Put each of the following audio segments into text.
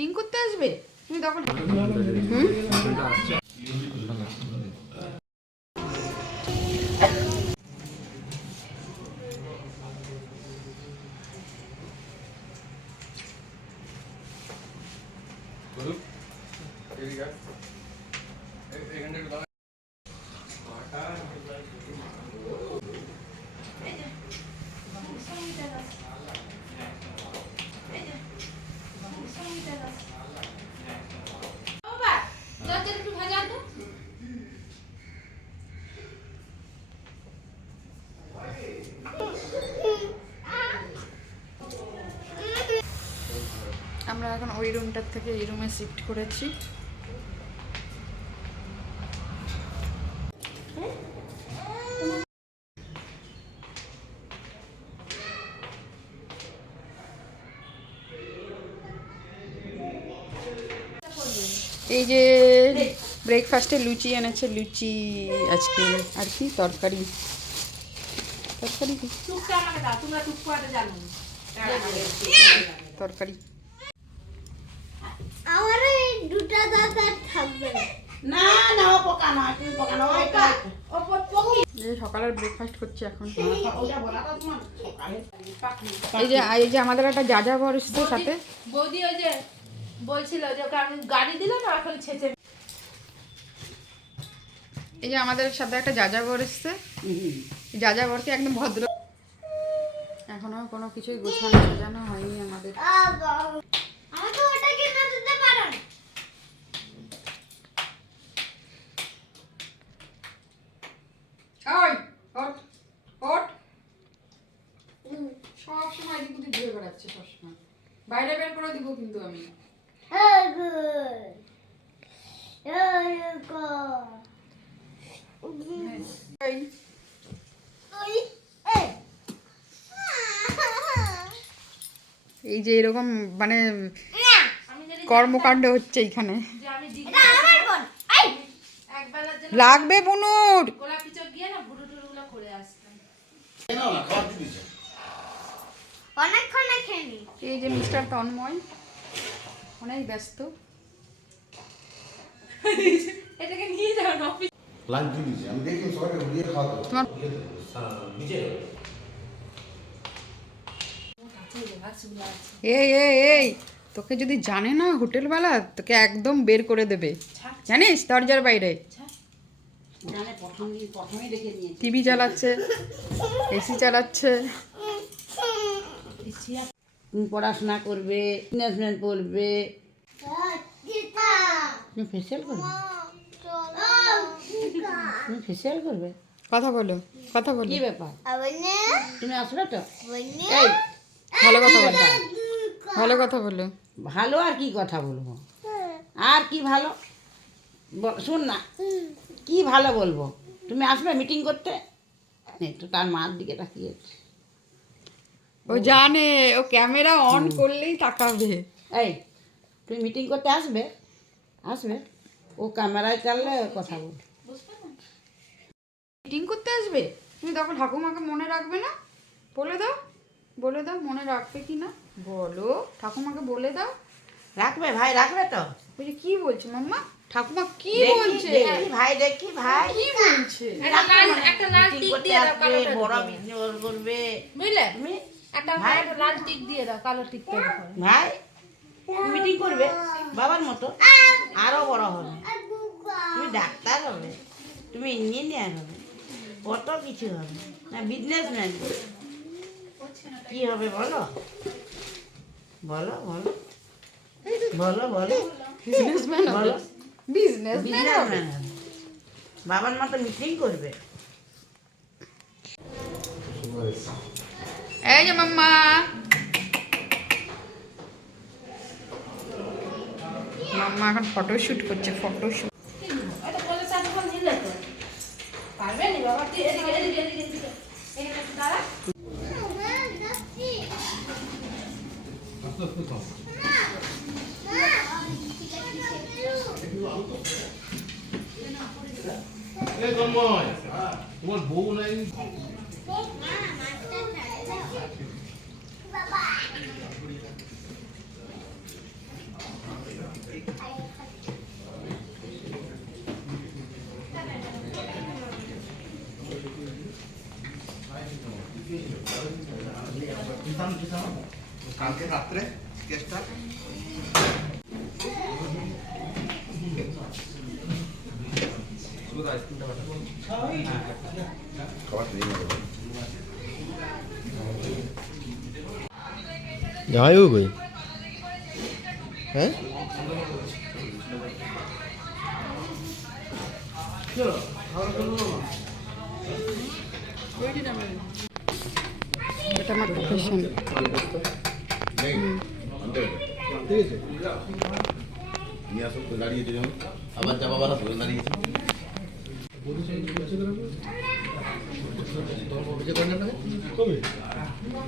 Meeting করতে আসবে তুমি তখন আমরা এখন ওই রুমটার থেকে এই রুমে শিফট করেছি। এই যে ব্রেকফাস্টে লুচি এনেছে, লুচি আজকে আর কি তরকারি তরকারি আমার এই দুটো দাদা থাকবে না না ও পোকা না তুমি পোকা না ও পকি এই সকালের ব্রেকফাস্ট করছি এখন। এই যে আমাদের একটা যাযাবর এসছে সাথে বৌদি ওই যে বলছিল যে ওকে আমি গাড়ি দিলাম এখন ছেঁচে। এই যে আমাদের সাথে একটা যাযাবর এসছে, যাযাবরকে একদম ভদ্র। এখনো কোনো কিছুই গোছানো সাজানো হয়নি আমাদের। আমাকে ওটা কি না দিতে পারো ওই ওঠ ওঠ, সব সময় এদিক ওদিক ঘুরে বেড়াচ্ছে, সবসময় বাইরে বের করে দিব কিন্তু আমি। এই যে এরকম মানে কর্মকাণ্ড হচ্ছে এইখানে। লাগবে বুনুর। এই যে মিস্টার তন্ময় অনেক ব্যস্ত। এটাকে নিয়ে যাও না অফিস। লাঞ্চ দিয়ে দিয়েছি আমি, দেখি সবাইকে ঘুরিয়ে খাওয়াতে এই এই এই তোকে যদি জানে না হোটেলওয়ালা তোকে একদম বের করে দেবে, জানিস? দরজার বাইরে টিভি চালাচ্ছে, এসি চালাচ্ছে। তুমি পড়াশোনা করবে, ম্যানেজমেন্ট পড়বে, তুমি ফেসিয়াল করবে, তুমি ফেসিয়াল করবে। কথা বলো, কথা বলো। কি ব্যাপার তুমি আসলে তো এই ভালো কথা বলো, ভালো কথা বলো। ভালো আর কি কথা বলবো, আর কি ভালো শোন না, কি ভালো বলবো। তুমি আসবে মিটিং করতে, একটু তার মার দিকে তাকিয়েছে। ও জানে, ও ক্যামেরা অন করলেই তাকাবে। এই তুমি মিটিং করতে আসবে, আসবে ও ক্যামেরায় চাললে কথা বলবে। মিটিং করতে আসবে তুমি তখন ঠাকুমাকে মনে রাখবে না? বলে দাও, বলে দাও মনে রাখবে কি না, বলো ঠাকুমাকে বলে দাও। রাখবে ভাই, রাখবে তো। বলছি কি বলছে মাম্মা? ঠাকুমা কি বলছে? দেখি ভাই, দেখি ভাই কি বলছে? একটা লাল টিক দিয়ে দাও, কালো বড় বিজনেস করবে, বুঝলে? তুমি একটা লাল টিক দিয়ে দাও, কালো টিকটার উপরে। ভাই মিটিং করবে বাবার মতো, আরো বড় হবে। তুমি ডাক্তার হবে, তুমি ইঞ্জিনিয়ার হবে, কত কিছু হবে না, বিজনেসম্যান কি হবে বলো, বলো বলো বলো বলো। বিজনেসম্যান বলো, বিজনেসম্যান বিজনেসম্যান হবে, বাবার মতো মিটিং করবে। এই যে মাম্মা, মাম্মা এখন ফটোশুট করছে, ফটোশুট। এটা বলে চারজন নিলে তো পারবে নি বাবা। তুই এদিকে এদিকে এদিকে এদিকে এখানে একটু দাঁড়া। তোমার বউ নাই? কালকে রাত্রে কেসটা यहाँ हो गई हैं এটা আমার প্রফেশন। নিয়ে আসো তো দাঁড়িয়েছে যেমন আবার যাবা বারা দাঁড়িয়েছে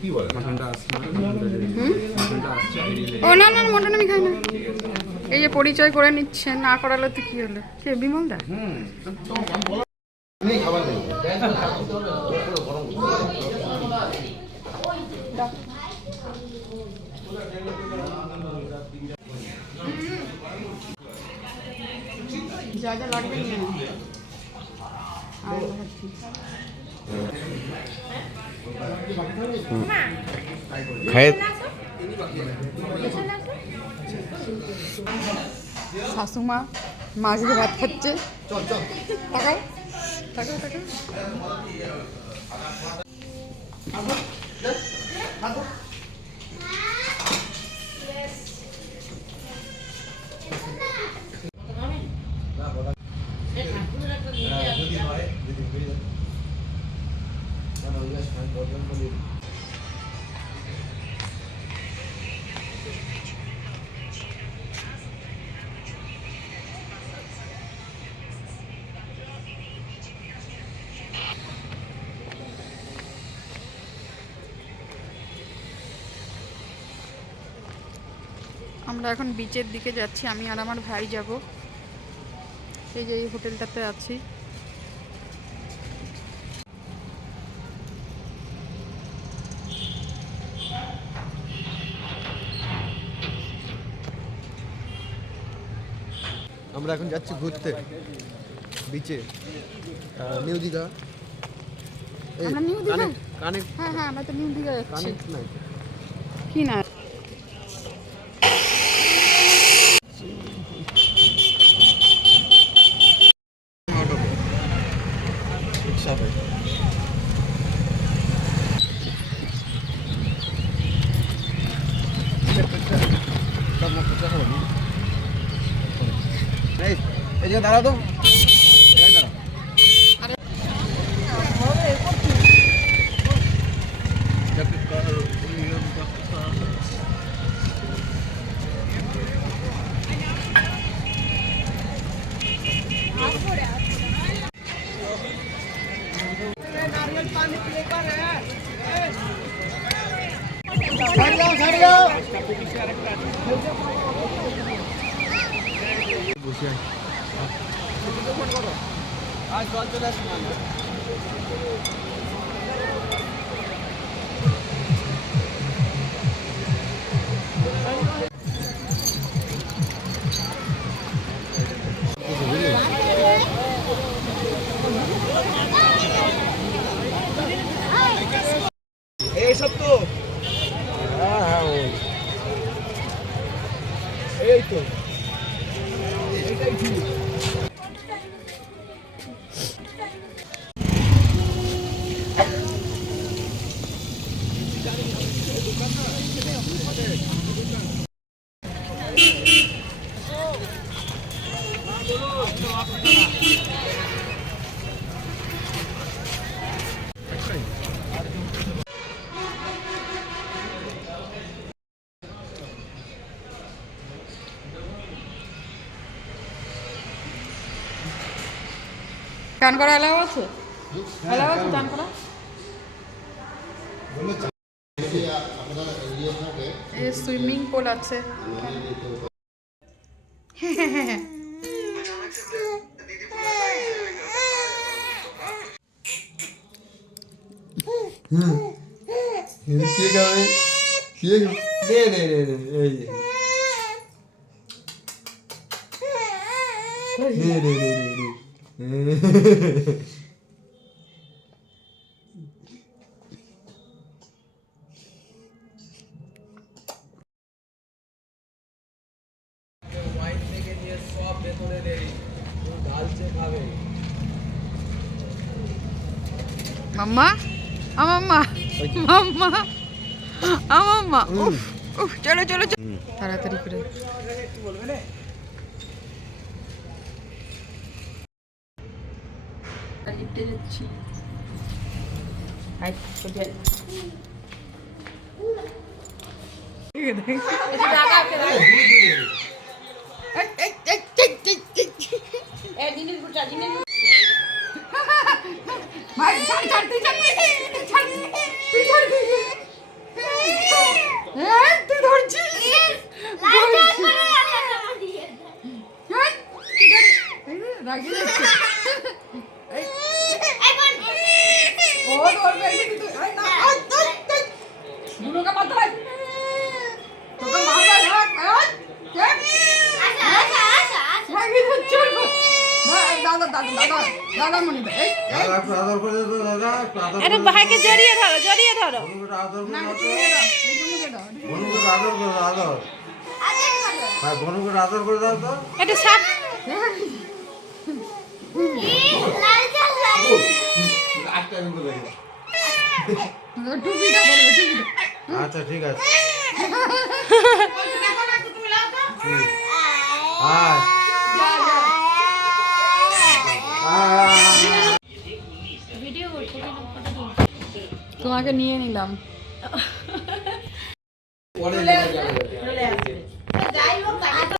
কি বলে ও না না মটন আমি খাই না। এই যে পরিচয় করে নিচ্ছেন, না করালে তো কি হলো? কে বিমল দা? নেই খাবার নেই যা যা লাগবে নিয়ে নাও। खाए শাশুমা মাছ দিয়ে ভাত খাচ্ছে। তাকাও তাকাও তাকাও। আমরা এখন বিচের দিকে যাচ্ছি, আমি আর আমার ভাই যাব। এই যে এই হোটেলটাতে আছি। আমরা এখন যাচ্ছি ঘুরতে বিচে নিউ দীঘা আমরা নিউ দীঘা? কানেক্ট হ্যাঁ হ্যাঁ, আমরা তো নিউ দীঘা যাচ্ছি। কানেক্ট নাই কি না? রিক্সা पे এই যে দাঁড়া তো आज कल चले এই সব তো হ্যাঁ হ্যাঁ এই তো এইটাই ঠিক চান করা এলাও আছে? এলাও আছে চান করা? এই সুইমিং পুল আছে। কে গাবে কে দে দে দে দে এই দে দে দে দে মাম্মা মাম্মা মাম্মা মাম্মা উফ উফ চলো চলো চলো তাড়াতাড়ি করে লিফটে যাচ্ছি হাই কোথায় এ জিনিস বুটা জিনিস ভাই ছাড় ছাড় তুই ছাড় ছাড় তুই ছাড় তুই ধরছিস রাগি যাচ্ছে ও ধরবে তুই বুড়োকে মারতে হয় তোকে মারবে রাগি যাচ্ছে দাদা দাদা দাদা দাদা মনে এই দাদা একটু আদর করে দে তো দাদা, একটু আদর করে একটু ভাইকে জড়িয়ে ধরো জড়িয়ে ধরো বনুকে আদর করে না দাও তো। তুমি দাও তুমি দাও বনুকে আদর করে দাও, আদর। ভাই বনুকে আদর করে দাও তো। একটু সাপ আটটা আমি বলে দিই। টুপিটা বলবে টুপিটা আচ্ছা ঠিক আছে। আয়। তোমাকে নিয়ে নিলাম যাই হোক তাকে